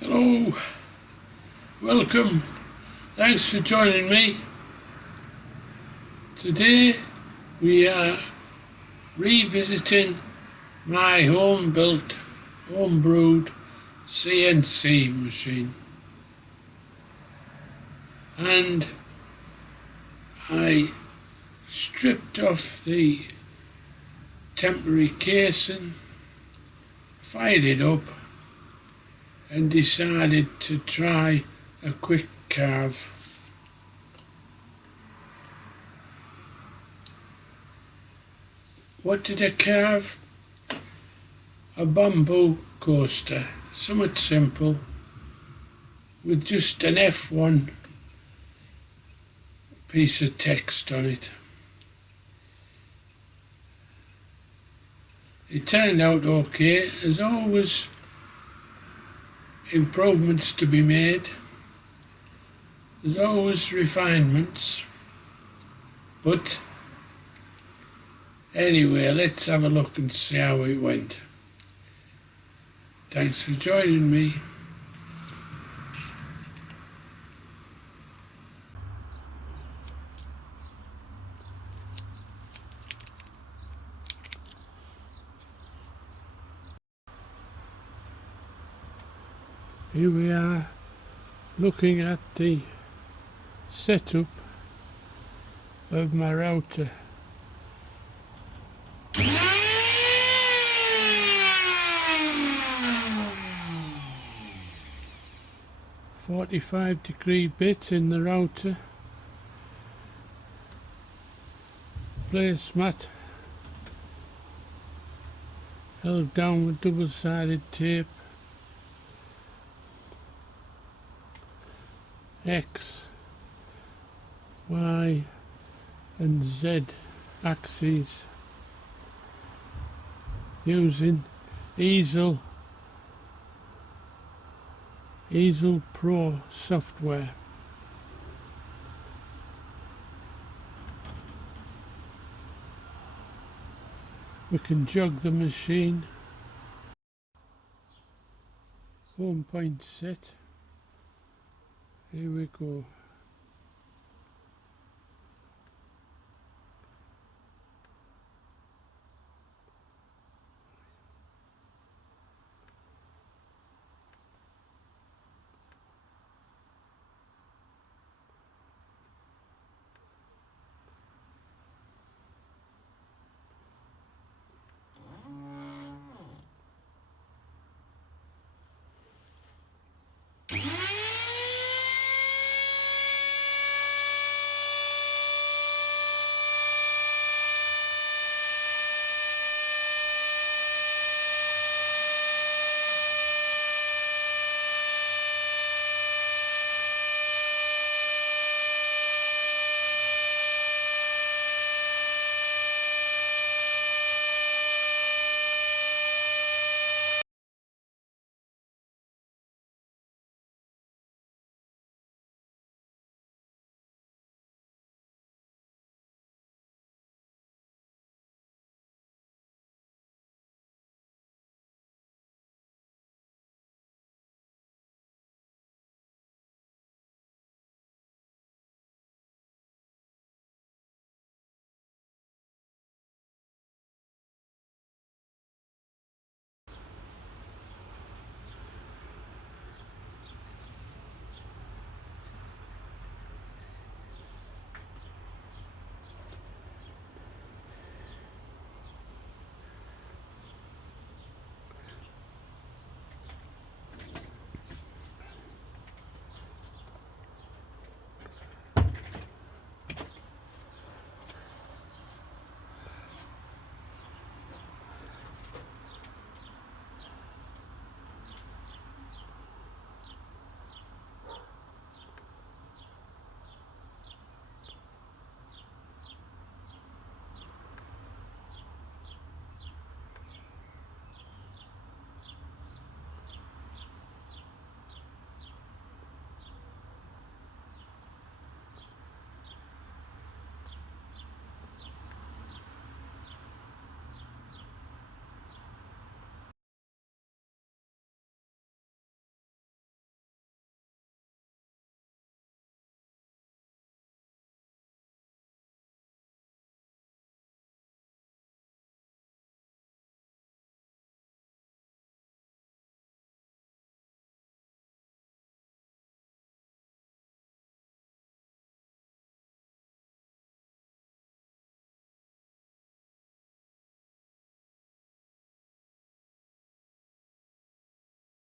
Hello, welcome, thanks for joining me. Today we are revisiting my home-built, home-brewed CNC machine, and I stripped off the temporary casing, fired it up and decided to try a quick carve. What did I carve? A bamboo coaster, somewhat simple, with just an F1 piece of text on it. It turned out okay. There's always improvements to be made. There's always refinements. But anyway, let's have a look and see how it went. Thanks for joining me. Here we are looking at the setup of my router. "45-degree bit in the router, placemat held down with double-sided tape, X, Y and Z axes using Easel Pro software. We can jog the machine. Home point set. Here we go.